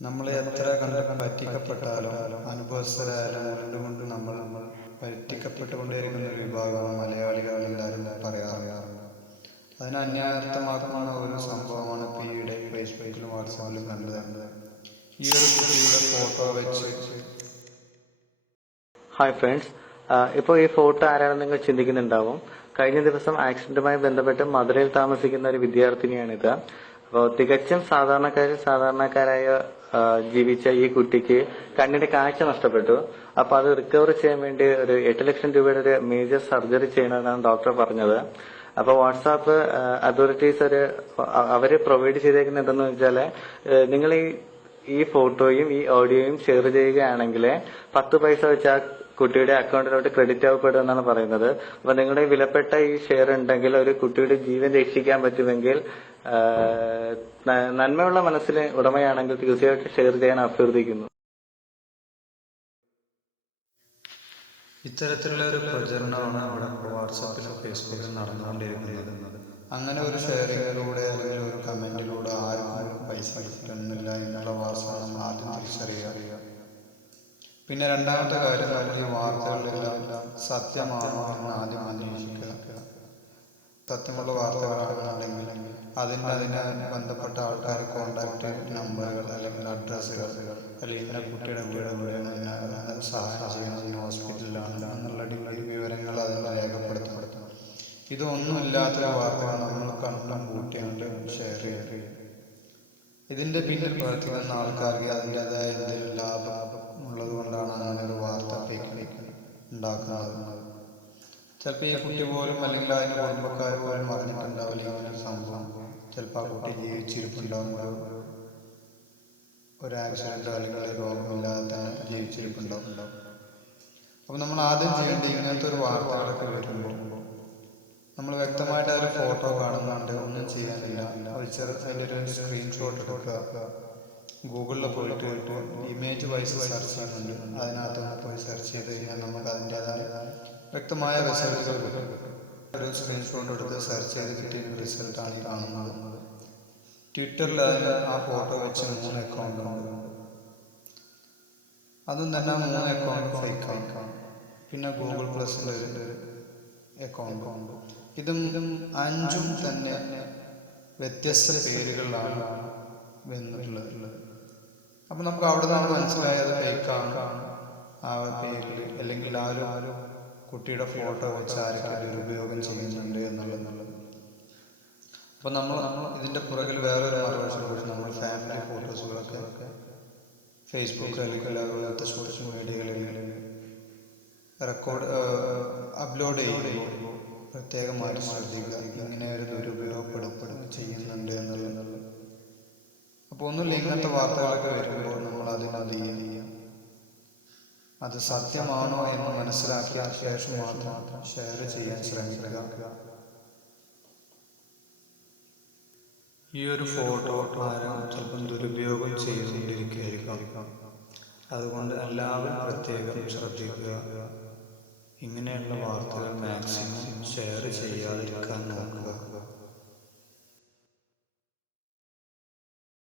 നമ്മൾ എത്ര കണ്ട് പറ്റിക്കപ്പെട്ടാലും അനുഭവസ്ഥരായാലും വീണ്ടും നമ്മൾ പറ്റിക്കപ്പെട്ടുകൊണ്ടേയിരിക്കുന്ന ഒരു വിഭാഗമാണ് മലയാളികൾ എല്ലാവരും പറയാറുണ്ട്. അതിനെ അന്യാർത്ഥമാക്കുന്ന ഒരു സംഭവമാണ് ഈയിടെ ഫേസ്ബുക്കിലും വാട്സാപ്പിലും കണ്ടത്. ഈ ഒരു കുട്ടിയുടെ ഫോട്ടോ വെച്ച് ഹായ് ഫ്രണ്ട്സ്, ഇപ്പോൾ ഈ ഫോട്ടോ ആരാണെന്ന് നിങ്ങൾ ചിന്തിക്കുന്നുണ്ടാവും. കഴിഞ്ഞ ദിവസം ആക്സിഡന്റുമായി ബന്ധപ്പെട്ട് മധുരയിൽ താമസിക്കുന്ന ഒരു വിദ്യാർത്ഥിനിയാണിത്. അപ്പോൾ തികച്ചും സാധാരണക്കാരായ ജീവിച്ച ഈ കുട്ടിക്ക് കണ്ണിന്റെ കാഴ്ച നഷ്ടപ്പെട്ടു. അപ്പൊ അത് റിക്കവർ ചെയ്യാൻ വേണ്ടി ഒരു 8 ലക്ഷം രൂപയുടെ ഒരു മേജർ സർജറി ചെയ്യണമെന്നാണ് ഡോക്ടർ പറഞ്ഞത്. അപ്പൊ വാട്സാപ്പ് അതോറിറ്റീസ് അവര് പ്രൊവൈഡ് ചെയ്തേക്കുന്നത് എന്തെന്ന് വെച്ചാല്, നിങ്ങൾ ഈ ഫോട്ടോയും ഈ ഓഡിയോയും ഷെയർ ചെയ്യുകയാണെങ്കിൽ 10 പൈസ വെച്ച് ആ കുട്ടിയുടെ അക്കൗണ്ടിലോട്ട് ക്രെഡിറ്റ് ആവപ്പെടുമെന്നാണ് പറയുന്നത്. അപ്പൊ നിങ്ങളുടെ വിലപ്പെട്ട ഈ ഷെയർ ഉണ്ടെങ്കിൽ ഒരു കുട്ടിയുടെ ജീവൻ രക്ഷിക്കാൻ പറ്റുമെങ്കിൽ, നന്മയുള്ള മനസ്സിന് ഉടമയാണെങ്കിൽ തീർച്ചയായിട്ടും ഷെയർ ചെയ്യാൻ അഭ്യർത്ഥിക്കുന്നു. ഇത്തരത്തിലുള്ള ഒരു പ്രചരണമാണ് അവിടെ വാട്സാപ്പിലും ഫേസ്ബുക്കിലും നടന്നുകൊണ്ടിരിക്കുന്നത്. അങ്ങനെ ഒരു ഷെയറിങ്ങിലൂടെ അല്ലെങ്കിൽ ഒരു കമന്റിലൂടെ ആർക്കും പൈസ കിട്ടുന്നില്ല എന്നുള്ള വാർത്തയാണ് നമ്മൾ ആദ്യം തിരിച്ചറിയുക. പിന്നെ രണ്ടാമത്തെ കാര്യം, നമ്മൾ ഈ വാർത്തകളിലെല്ലാം സത്യമാണോ എന്ന് ആദ്യം അന്വേഷിക്കുക. സത്യമുള്ള വാർത്തകളാണെന്നുണ്ടെങ്കിൽ അതിനെ ബന്ധപ്പെട്ട ആൾക്കാരെ കോണ്ടാക്ട് നമ്പറുകൾ അല്ലെങ്കിൽ അഡ്രസ്സുകൾ അല്ലെങ്കിൽ കുട്ടിയുടെ വീട് എവിടെയാണ്, സഹായം ചെയ്യണം, ഹോസ്പിറ്റലിലാണ് എന്നുള്ള വിവരങ്ങൾ അതിൽ രേഖപ്പെടുത്തണം. ഇതൊന്നുമില്ലാത്ത വാർത്തകൾ നമ്മൾ കണ്ടും കൂട്ടിയാണ്ട് ഷെയർ ചെയ്യുക. ഇതിന്റെ പിന്നിൽ പ്രവർത്തിക്കുന്ന ആൾക്കാർക്ക് അതിൻ്റെതായ എന്തെങ്കിലും ലാഭം ഉള്ളത് കൊണ്ടാണ് അങ്ങനെ ഒരു വാർത്ത ഉണ്ടാക്കുന്നത്. ചിലപ്പോൾ ഈ കുട്ടി പോലും അല്ലെങ്കിൽ അതിൻ്റെ കുടുംബക്കാർ പോലും അറിഞ്ഞിട്ടുണ്ടാവില്ല ഇങ്ങനൊരു സംഭവം. ചിലപ്പോൾ ആ കുട്ടി ജീവിച്ചിരിപ്പുണ്ടാവും, ഒരു ആക്സിഡന്റോ അല്ലെങ്കിൽ രോഗമില്ലാതെ തന്നെ ജീവിച്ചിരിപ്പുണ്ടാവും. അപ്പം നമ്മൾ ആദ്യം ചെയ്യേണ്ടത്, ഇങ്ങനത്തെ ഒരു വാർത്തകളൊക്കെ വരുമ്പോൾ നമ്മൾ വ്യക്തമായിട്ട് ആ ഒരു ഫോട്ടോ കാണുന്നുണ്ട്, ഒന്നും ചെയ്യാനില്ല, അതിൻ്റെ ഒരു സ്ക്രീൻഷോട്ട് എടുക്കുക. ഗൂഗിളിൽ പോയിട്ട് ഇമേജ് വൈസ് സെർച്ച് ചെയ്യുന്നുണ്ട്, അതിനകത്ത് പോയി സെർച്ച് ചെയ്ത് കഴിഞ്ഞാൽ നമുക്ക് അതിൻ്റെതായ വ്യക്തമായ റിസൾട്ടുകൾ കിട്ടും. ഒരു സ്ക്രീൻഷോട്ട് എടുത്ത് സെർച്ച് ചെയ്ത് കിട്ടിയ റിസൾട്ടാണ് ഈ കാണുന്നത്. ട്വിറ്ററിൽ അതിന് ആ ഫോട്ടോ വെച്ച് 3 അക്കൗണ്ട് ഉണ്ട്. അതും തന്നെ 3 അക്കൗണ്ട് ഫേക്കാണ്. പിന്നെ ഗൂഗിൾ പ്ലസിൻ്റെ ഒരു അക്കൗണ്ട് ഉണ്ട്. ഇതും 5ഉം തന്നെ വ്യത്യസ്ത പേരുകളിലാണ് വന്നിട്ടുള്ളത്. അപ്പൊ നമുക്ക് അവിടെ നിന്ന് മനസ്സിലായത് ഫേക്കാണ് ആ പേരിൽ, അല്ലെങ്കിൽ ആരും കുട്ടിയുടെ ഫോട്ടോ വെച്ച് ആരൊക്കെ ദുരുപയോഗം ചെയ്യുന്നുണ്ട് എന്നുള്ളത്. അപ്പൊ നമ്മൾ ഇതിന്റെ പുറകിൽ വേറൊരു മറുവശം കൂടി, നമ്മൾ ഫാമിലി ഫോട്ടോസുകളൊക്കെ ഫേസ്ബുക്ക് അല്ലെങ്കിൽ അതുപോലത്തെ സോഷ്യൽ മീഡിയകളിൽ അപ്ലോഡ് ചെയ്യുമ്പോൾ പ്രത്യേകമായിട്ട് ശ്രദ്ധിക്കുക, ഇങ്ങനെ ഒരു ദുരുപയോഗപ്പെടുത്തുക ചെയ്യുന്നുണ്ട് എന്നുള്ളത്. അപ്പോൾ ഒന്നുമില്ല, ഇങ്ങനത്തെ വാർത്തകളൊക്കെ വരുമ്പോൾ നമ്മൾ അതിനധികം അത് സത്യമാണോ എന്ന് മനസ്സിലാക്കിയ ശേഷം മാത്രം ഷെയർ ചെയ്യാൻ ശ്രമിക്കുക. ഈ ഒരു ഫോട്ടോ ആരും ചിലപ്പം ദുരുപയോഗം ചെയ്തുകൊണ്ടിരിക്കുകയായിരിക്കാം. അതുകൊണ്ട് എല്ലാവരും പ്രത്യേകം ശ്രദ്ധിക്കുക. ഇങ്ങനെയുള്ള വാർത്തകൾ മാക്സിമം ഷെയർ ചെയ്യാതിരിക്കാൻ നോക്കുക.